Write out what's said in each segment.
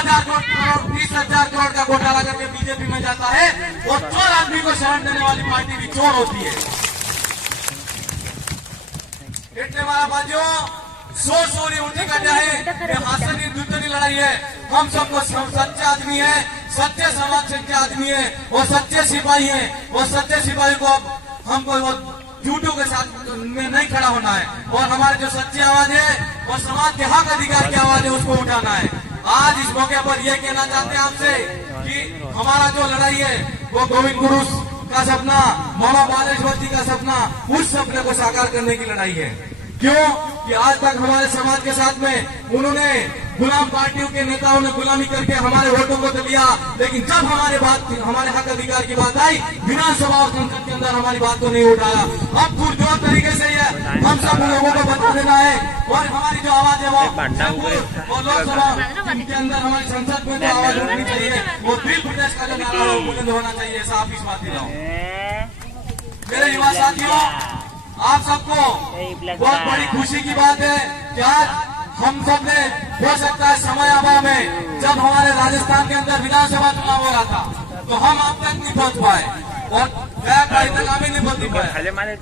20,000 करोड़ 30,000 करोड़ का घोटाला करके बीजेपी में जाता है, वो चोर आदमी को शरण देने वाली पार्टी भी चोर होती है। એટલે મારા ભાઈઓ 100 उठी का जाए, हासन की दूसरी लड़ाई है। हम सबको सच्चे आदमी है, सच्चे समाज से आदमी है, वो सच्चे सिपाही है। वो सच्चे सिपाही को हमको वो झूठों के साथ में नहीं खड़ा होना है, और हमारे जो सच्ची आवाज है वो समाज के हक अधिकार की आवाज है, उसको उठाना है। आज इस मौके पर यह कहना चाहते हैं आपसे कि हमारा जो लड़ाई है वो गोविंद गुरु का सपना, मामा बालेश्वर जी का सपना, उस सपने को साकार करने की लड़ाई है। क्यों कि आज तक हमारे समाज के साथ में उन्होंने गुलाम पार्टियों के नेताओं ने गुलामी करके हमारे वोटों को तो लिया, लेकिन जब हमारे हक अधिकार की बात आई, विधानसभा और संसद के अंदर हमारी बात को नहीं उठाया। अब पुरजोर तरीके से हम सब लोगों को बता देना है, और हमारी जो आवाज है वो लोकसभा के अंदर हमारी संसद में जो आवाज उठनी चाहिए, वो दिल प्रदेश का जो नारा है वो बुलंद होना चाहिए। साफ इस बात दिलाओ मेरे युवा साथियों, आप सबको बहुत बड़ी खुशी की बात है कि आज हम सब ने, हो सकता है समय अभाव में, जब हमारे राजस्थान के अंदर विधानसभा चुनाव हो रहा था तो हम अब तक नहीं पहुंच पाए, और गया तक हमें नहीं पहुंच पाए।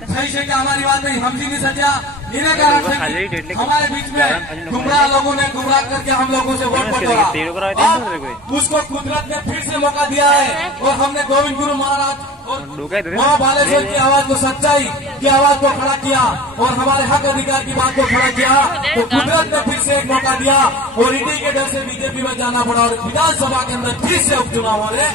सही से क्या हमारी बात नहीं, हम जी नहीं सजा, इन्हें कारण हमारे बीच में गुमराह लोगों ने गुमराह करके हम लोगों से वोट बटोरा। उसको कुदरत ने फिर से मौका दिया है, और हमने गोविंद गुरु महाराज और मामा बालेश्वर की आवाज को, सच्चाई की आवाज को खड़ा किया, और हमारे हक अधिकार की बात को खड़ा किया, तो कुदरत ने फिर से एक मौका दिया, और ईडी के डर से बीजेपी में जाना पड़ा, और विधानसभा के अंदर फिर से उपचुनाव हो रहे।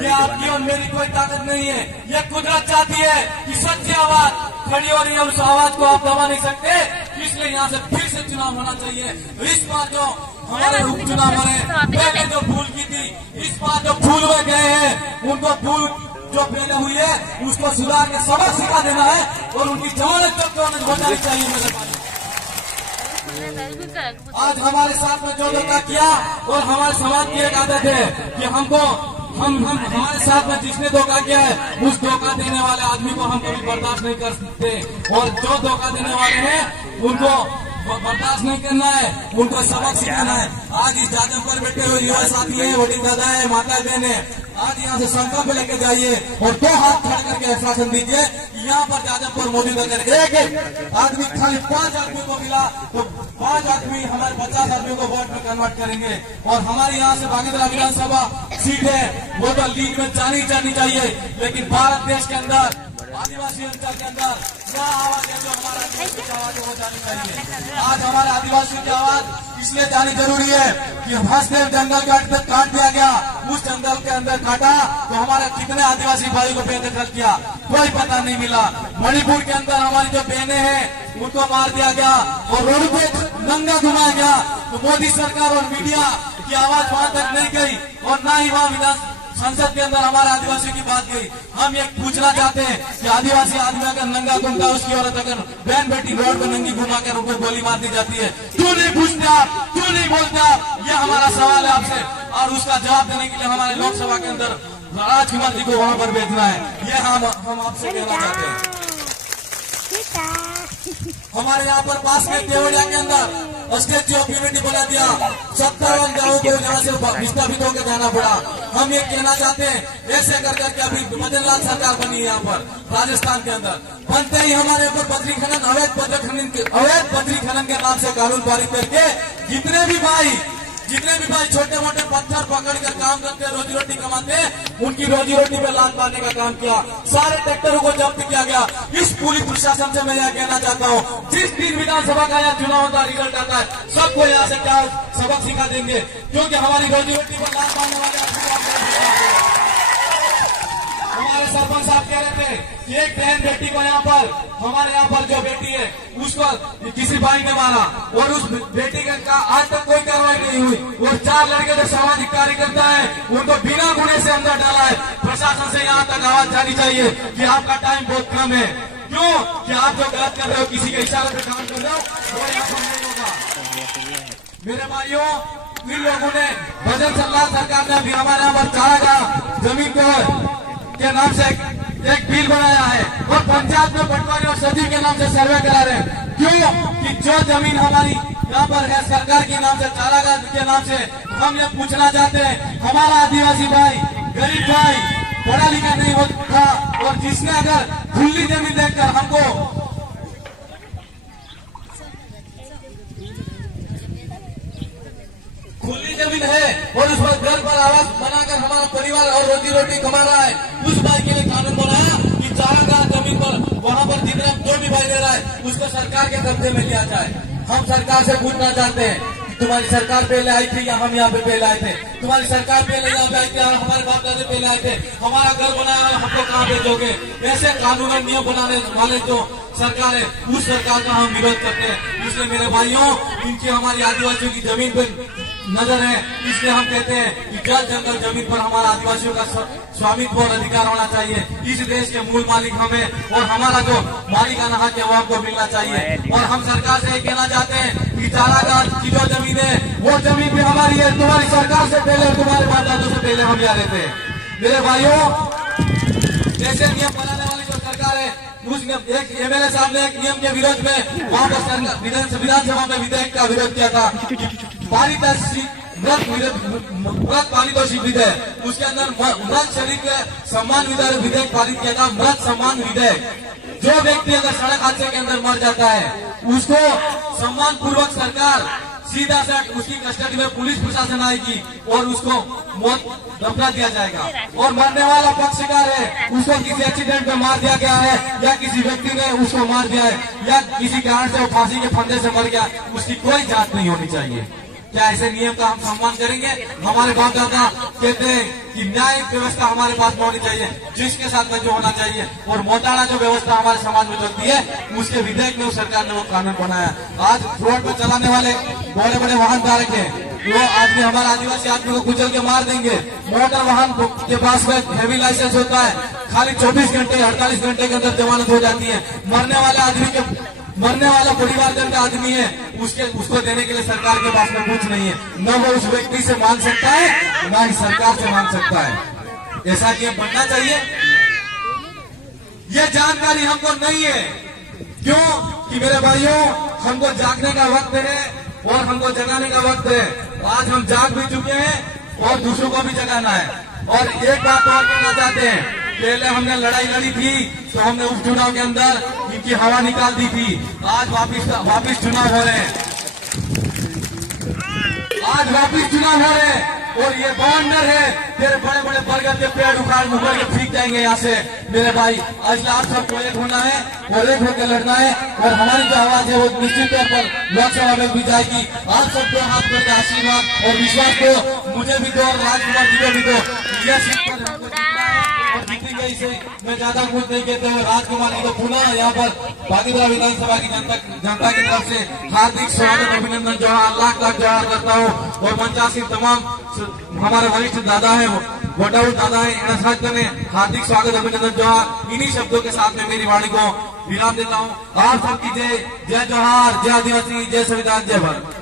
ये आपकी और मेरी कोई ताकत नहीं है, ये कुदरत चाहती है कि सच्ची आवाज खड़ी हो रही है, उस आवाज को आप दबा नहीं सकते, इसलिए यहाँ से फिर से चुनाव होना चाहिए। इस बार जो हमारे उपचुनाव हो रहे हैं, पहले जो भूल की थी, इस बार जो भूल में गए हैं, उनको भूल जो पहले हुई है उसको सुधार के सबक सिखा देना है, और उनकी जमानत तक हो जानी चाहिए। मेरे भाई, आज हमारे साथ में जो धोखा किया, और हमारे समाज की एक आदत है कि हम हमारे साथ में जिसने धोखा किया है, उस धोखा देने वाले आदमी को हम कभी बर्दाश्त नहीं कर सकते, और जो धोखा देने वाले हैं उनको बर्दाश्त नहीं करना है, उनको सबक सिखाना है। आज इस जादव पर बैठे हुए युवा साथी है, बड़ी दादा है, माता बहन है, आज यहाँ से संकल्प लेके जाइए, और 2 हाथ खड़े करके आश्वासन दीजिए कि यहाँ पर जादवपुर मोदी नगर एक आदमी, खाली 5 आदमी को मिला तो 5 आदमी हमारे 50 आदमियों को वोट में कन्वर्ट करेंगे, और हमारी यहाँ से भागीरथी विधानसभा सीट है वो तो लीग में जानी चाहिए, लेकिन भारत देश के अंदर आदिवासी अंचल के अंदर क्या आवाज है जो हमारा आवाज है वो जानी चाहिए। आज हमारे आदिवासियों की आवाज इसलिए जानी जरूरी है कि हंसदेव जंगल काट दिया गया, उस जंगल के अंदर काटा तो हमारे कितने आदिवासी भाई को बेदखल किया, कोई पता नहीं मिला। मणिपुर के अंदर हमारी जो बहनें हैं उनको मार दिया गया, और रोड पे नंगा घुमाया गया, तो मोदी सरकार और मीडिया की आवाज वहां तक नहीं गई, और न ही वहां संसद के अंदर हमारे आदिवासियों की बात गई। हम ये पूछना चाहते हैं कि आदिवासी आदमी अगर नंगा घूमता, उसकी औरत अगर बहन बेटी रोड पर नंगी घुमा कर उनको गोली मार दी जाती है, क्यों नहीं पूछते आप, क्यों नहीं बोलते आप? ये हमारा सवाल है आपसे, और उसका जवाब देने के लिए हमारे लोकसभा के अंदर राजकुमार जी को वहां पर भेजना है। ये हम आपसे कहना चाहते हैं। हमारे यहाँ पर पास में केवड़िया के अंदर स्टेच्यू ऑफ यूनिटी बना दिया, 57 गाँवों को यहाँ से विस्थापित होकर जाना पड़ा। हम ये कहना चाहते हैं, ऐसे कर करके अभी मदन लाल सरकार बनी है यहाँ पर राजस्थान के अंदर, बनते ही हमारे ऊपर बद्री खनन, अवैध बद्री खनन के नाम से कानून पारित करके जितने भी भाई छोटे मोटे पत्थर पकड़ कर काम करते, रोजी रोटी कमाते, उनकी रोजी रोटी पे लात मारने का काम किया। सारे ट्रैक्टरों को जब्त किया गया। इस पुलिस प्रशासन से मैं यह कहना चाहता हूँ, जिस दिन विधानसभा का यहाँ चुनाव का रिजल्ट आता है, सबको यहाँ से क्या सबक सिखा देंगे, क्योंकि हमारी रोजी रोटी पर लात मारने वाले हमारे सरपंच साहब कह रहे थे कि एक बहन बेटी को हमारे यहाँ पर जो बेटी है उसको किसी भाई ने मारा, और उस बेटी का आज तक कोई कार्रवाई नहीं हुई, और 4 लड़के जो सामाजिक कार्य करता है उनको बिना गुने से अंदर डाला है। प्रशासन से यहाँ तक आवाज जानी चाहिए कि आपका टाइम बहुत कम है। क्यों कि आप जो गलत कर रहे हो, किसी के इशारे पे काम कर रहे हो, वो यहाँ नहीं होगा। मेरे भाइयों, इन लोगों ने भजन सल्लाह सरकार ने अभी हमारे यहाँ पर 4 जमीन के नाम से एक बिल बनाया है, और पंचायत में पटवारी और सचिव के नाम से सर्वे करा रहे हैं। क्यों कि जो जमीन हमारी यहाँ पर है सरकार के नाम से, चारागाह के नाम से। हम ये पूछना चाहते हैं, हमारा आदिवासी भाई, गरीब भाई, पढ़ा लिखा नहीं होता, और जिसने अगर खुली जमीन देखकर हमको खुली जमीन है और उस पर घर पर आवास बनाकर हमारा परिवार और रोजी रोटी कमा रहा है, उस भाई के लिए कानून बनाया कि चारागाह जमीन पर वहाँ पर जितना जो भी भाई दे रहा है उसको सरकार के कब्जे में लिया जाए। हम सरकार से पूछना चाहते हैं कि तुम्हारी सरकार पहले आई थी या हम यहाँ पे पहले आए थे? तुम्हारी सरकार पहले यहाँ पे आई थी, हमारे बाप दादा पहले आए थे, हमारा घर बनाया हमको कहाँ भेजोगे? ऐसे कानून और नियम बनाने वाले जो सरकार है, उस सरकार का हम विरोध करते हैं। इसलिए मेरे भाइयों, इनकी हमारी आदिवासियों की जमीन पर नजर है, इसलिए हम कहते हैं कि जल जंगल जमीन पर हमारा आदिवासियों का स्वामित्व और अधिकार होना चाहिए। इस देश के मूल मालिक हमें, और हमारा जो मालिकाना हक है वो हमको मिलना चाहिए। और हम सरकार से ये कहना चाहते हैं कि चारागाह की जो जमीन है वो जमीन भी हमारी है, तुम्हारी सरकार से पहले, तुम्हारे बाप दादों से पहले हम यहाँ रहते हैं। मेरे भाइयों, जैसे नियम बनाने वाली जो सरकार है, उस एक एमएलए साहब ने एक नियम के विरोध में वहाँ पर विधानसभा में विधेयक का विरोध किया था, मृत पारितोषिक विधेयक। उसके अंदर मृत शरीर के सम्मान विधेयक पारित किया था, मृत सम्मान विधेयक। जो व्यक्ति अगर सड़क हादसे के अंदर मर जाता है उसको सम्मान पूर्वक सरकार सीधा से उसकी कस्टडी में पुलिस प्रशासन आएगी और उसको मौत दफना दिया जाएगा। और मरने वाला पक्षकार है, उसको किसी एक्सीडेंट में मार दिया गया है या किसी व्यक्ति ने उसको मार दिया है या किसी कारण से वो फांसी के फंदे से मर गया, उसकी कोई जांच नहीं होनी चाहिए। क्या ऐसे नियम का हम सम्मान करेंगे? हमारे बाप दादा कहते हैं कि न्याय व्यवस्था हमारे पास में होनी चाहिए, जिसके साथ में जो होना चाहिए। और मोटाना जो व्यवस्था हमारे समाज में चलती है, उसके विधेयक में सरकार ने वो कानून बनाया। आज रोड पर चलाने वाले बड़े बड़े वाहन धारक है, वो आदमी, हमारा आदिवासी आदमी को कुचल के मार देंगे। मोटर वाहन के पास में हेवी लाइसेंस होता है, खाली 24 घंटे 48 घंटे के अंदर जमानत हो जाती है। मरने वाला परिवारजन का आदमी है, उसको देने के लिए सरकार के पास में कुछ नहीं है। न वो उस व्यक्ति से मांग सकता है, न ही सरकार से मांग सकता है। ऐसा कि बनना चाहिए। ये जानकारी हमको नहीं है। क्यों? कि मेरे भाइयों, हमको जागने का वक्त है और हमको जगाने का वक्त है। आज हम जाग भी चुके हैं और दूसरों को भी जगाना है। और एक बात और कहना चाहते हैं, पहले हमने लड़ाई लड़ी थी तो हमने उपचुनाव के अंदर इनकी हवा निकाल दी थी। आज वापिस चुनाव हो रहे हैं, आज वापिस चुनाव हो रहे हैं। और ये बवंडर है, तेरे बड़े बड़े बरगद के पेड़ उखाड़ मुकर के फेंक जाएंगे यहाँ से। मेरे भाई, आज आप सबको एक होना है और एक होकर लड़ना है। और हमारी जो आवाज है वो निश्चित तौर पर लोकसभा में भी जाएगी। आप सबको हाथ करके आशीर्वाद और विश्वास को मुझे भी दो और राजकुमार जी को भी दो। यह सीट पर हमको जीतना है और जीतनी गई से मैं ज्यादा कुछ नहीं कहते हुए राजकुमार जी को पुनः यहाँ पर भागीरथी विधानसभा की जनता की तरफ से हार्दिक स्वागत, अभिनंदन, जोहार, लाख लाख जोहार करता हूँ। और मंचासीन तमाम हमारे वरिष्ठ दादा है, वडाउट दादा है, ने हार्दिक स्वागत, अभिनंदन, जोहार। इन्हीं शब्दों के साथ में मेरी वाणी को विराम देता हूँ। आप सबकी जय, जय जोहार, जय आदिवासी, जय संविधान, जय भारत।